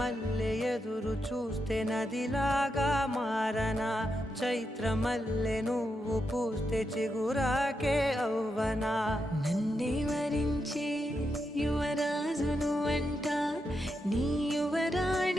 మల్లె ఎదురు చూస్తే నదిలాగా మారనా, చైత్రమల్లె నువ్వు పూస్తే చిగురాకే అవ్వనా. నన్నే వరించే యువరాజును అంట నీ యువరాణి